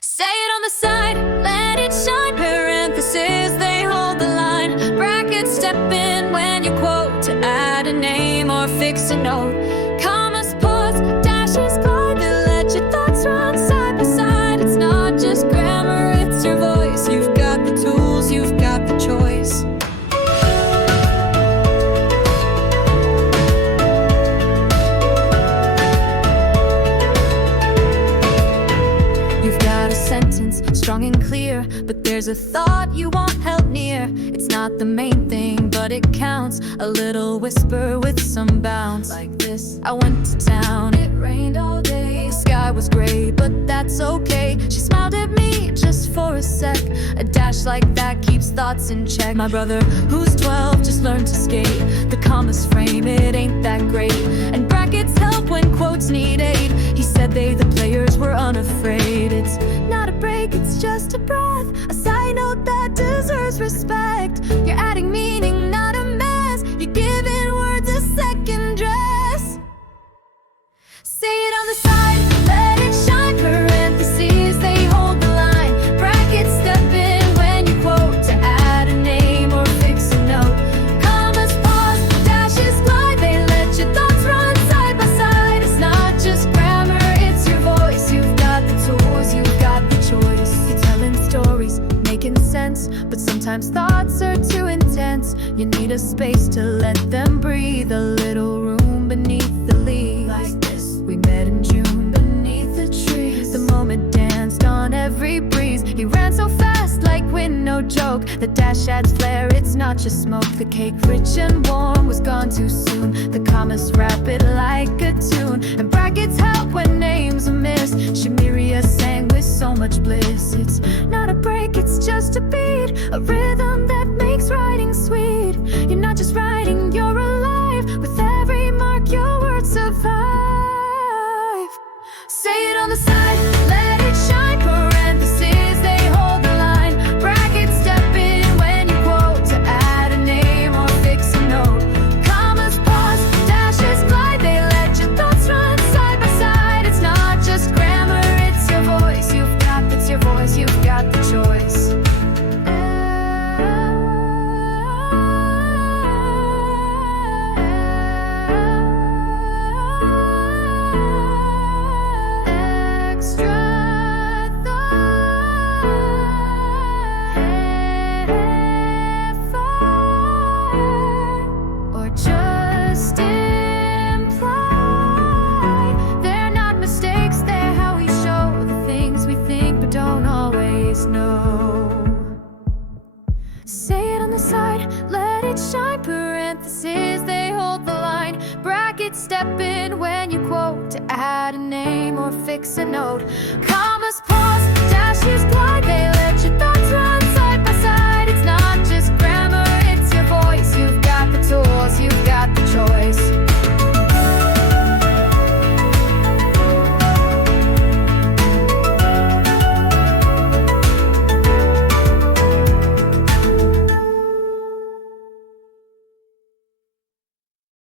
Say it on the side, let it shine. Parentheses, they hold the line. Brackets step in when you quote to add a name or fix a note. Commas, pause, dashes, glide. They let your thoughts run side by side. It's not just grammar, it's your voice. You've got the tools, you've got the choice. You've got a sentence, strong and clear, but there's a thought you want held near. It's not the main thing, but it counts. A little whisper with some bounce. Like this: I went to town, it rained all day. The sky was gray, but that's okay. She smiled at me just for a sec. A dash like that keeps thoughts in check. My brother, who's 12, just learned to skate. The commas frame, it ain't that great. And brackets help when quotes need aid. He said they, the players, were unafraid. It's not a break, it's just a breath. A side note that deserves respect. You're adding meaning, not a mess. You're giving words a second dress. Say it on the side, let it shine. Parentheses, they hold the line. Brackets step in when you quote to add a name or fix a note. Commas, pause, dashes, glide. They let your thoughts run side by side. It's not just grammar, it's your voice. You've got the tools, you've got the choice. You're telling stories, making sense, but sometimes thoughts are too intense. You need a space to let them breathe. A little room beneath the leaves. Like this: we met in June beneath the trees. The moment danced on every breeze. He ran so fast like wind, no joke. The dash adds flair, it's not just smoke. The cake, rich and warm, was gone too soon. The commas wrap it like a tune. And brackets help when names are missed. Shamiria sang with so much bliss. It's not a break, it's just a beat. A rhythm that makes writing sweet. You're not just writing, you're alive. With every mark, your words survive. Say it on the side, let it shine. Parentheses, they hold the line. Brackets step in when you quote to add a name or fix a note. Commas, pause, dashes, glide. They let your thoughts run side by side. It's not just grammar, it's your voice. You've got, it's your voice, you've got the choice. Say it on the side, let it shine. Parentheses, they hold the line. Brackets step in when you quote to add a name or fix a note. Commas, pause, dashes, glide. They